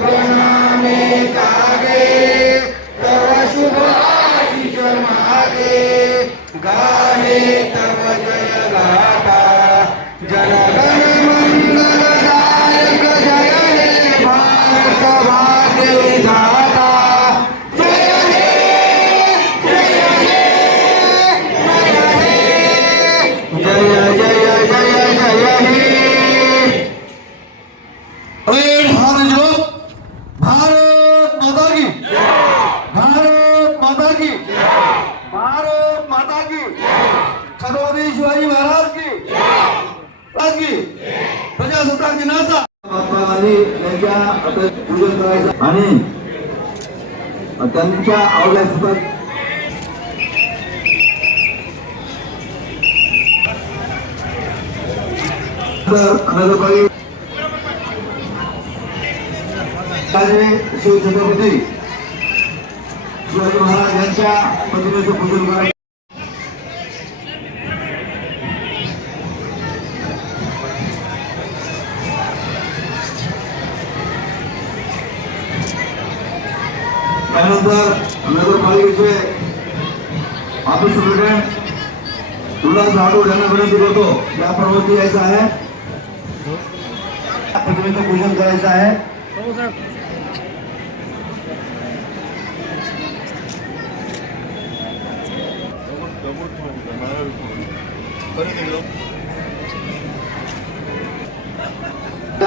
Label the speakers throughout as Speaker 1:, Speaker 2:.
Speaker 1: Thank you. की भारत माता की छत्रपती शिवाजी महाराज की महाराज की प्रजासत्ताक दिनाचा
Speaker 2: आणि त्यांच्या आता पूजन करायचं. आणि त्यांच्या आवड्या सुद्धा शिवछत्रपती शिवाजी महाराज यांच्या प्रतिमेचं पूजन करायचं त्यानंतर नगरपालिकेचे ऑफिस सुप्रिटेंट उल्हास राठोड यांना विनंती करतो या पर्वती यायचं आहे. प्रतिमेचं पूजन करायचं आहे.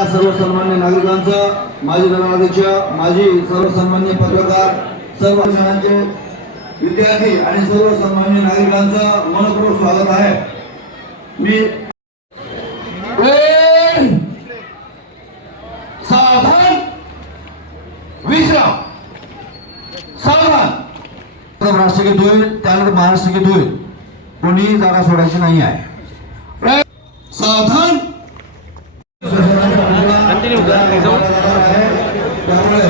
Speaker 2: सर्व सन्मान्य नागरिकांचं माजी नगराध्यक्ष माजी सर्व सन्मान्य पत्रकार सर्व जणांचे विद्यार्थी आणि सर्व सन्मान्य नागरिकांचं मनपूर्वक स्वागत आहे. मी
Speaker 1: साधन सावधान विश्राम सावधान.
Speaker 2: राष्ट्रगीत होईल त्यानंतर महाराष्ट्र गीत होईल. कोणी जागा सोडायची नाही आहे. त्यामुळे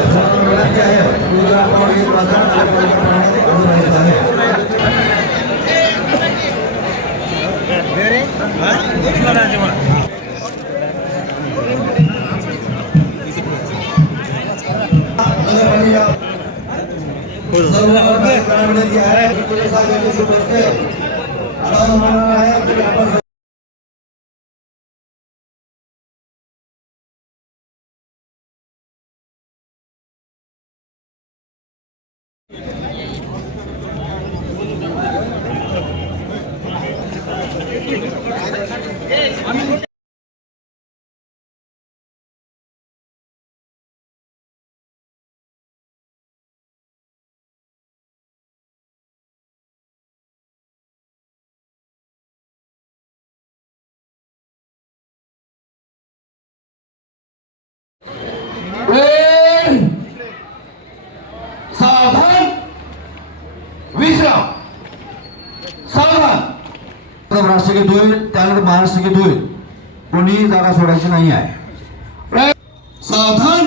Speaker 2: सर्व विद्यार्थी
Speaker 1: सावधान. विश्राम. सावधान.
Speaker 2: प्रथम राष्ट्रगीत होईल त्यानंतर महाराष्ट्र गीत होईल कोणी जागा सोडायची नाही आहे.
Speaker 1: वेळ सावधान.